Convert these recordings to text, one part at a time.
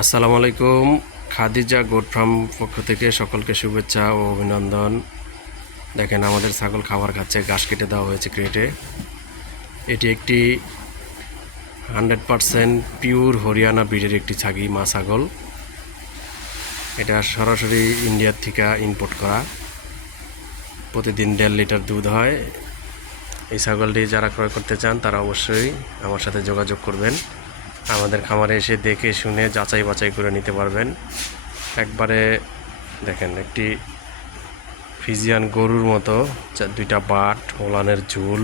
আসসালামু আলাইকুম। Khadija goat farm পক্ষ থেকে সকলকে শুভেচ্ছা ও অভিনন্দন। দেখেন আমাদের ছাগল খাবার খাচ্ছে, ঘাস কেটে দেওয়া হয়েছে ক্রেটে। এটি একটি 100% পিওর হরিয়ানা ব্রিডের একটি মা ছাগল। এটা সরাসরি ইন্ডিয়ার থেকে ইম্পোর্ট করা। প্রতিদিন 1.5 লিটার দুধ হয়। এই ছাগলটি যারা ক্রয় করতে চান তারা অবশ্যই আমার সাথে যোগাযোগ করবেন। আমাদের খামারে এসে দেখে শুনে যাচাই বাছাই করে নিতে পারবেন। একবারে দেখেন একটি ফিজিয়ান গরুর মতো, দুইটা বাট, ওলানের ঝুল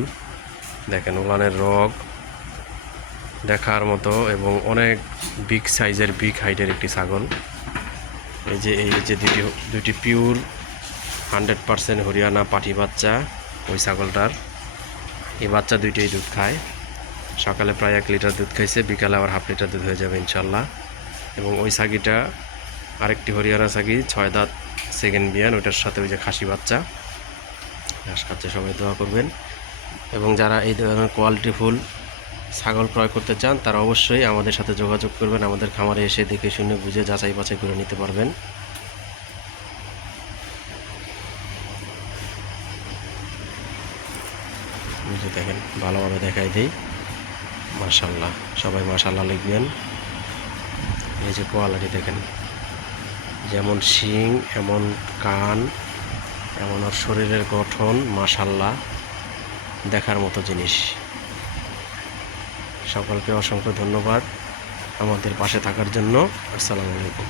দেখেন, ওলানের রগ দেখার মতো এবং অনেক বিগ সাইজের, বিগ হাইটের একটি ছাগল। এই যে দুইটি পিওর 100% হরিয়ানা পাঠি বাচ্চা ওই ছাগলটার। এই বাচ্চা দুইটাই দুধ খায়। সকালে প্রায় 1 লিটার দুধ খাইছে, বিকালে আবার হাফ লিটার দুধ হয়ে যাবে ইনশাল্লাহ। এবং ওই ছাগিটা আরেকটি হরিয়ানা ছাগি, 6 দাঁত, সেকেন্ড বিয়ান, ওইটার সাথে ওই যে খাসি বাচ্চা ঘাস খাচ্ছে। সবাই দোয়া করবেন। এবং যারা এই ধরনের কোয়ালিটিফুল ছাগল ক্রয় করতে চান তারা অবশ্যই আমাদের সাথে যোগাযোগ করবেন। আমাদের খামারে এসে দেখে শুনে বুঝে যাচাই বাছাই করে নিতে পারবেন। বুঝে দেখেন, ভালোভাবে দেখাই দিই। মাশাল্লাহ, সবাই মাশাল্লাহ লিখবেন। এই যে কোয়ালিটি দেখেন, যেমন শিং, এমন কান, এমন ওর শরীরের গঠন, মাশাল্লাহ দেখার মতো জিনিস। সকলকে অসংখ্য ধন্যবাদ আমাদের পাশে থাকার জন্য। আসসালামু আলাইকুম।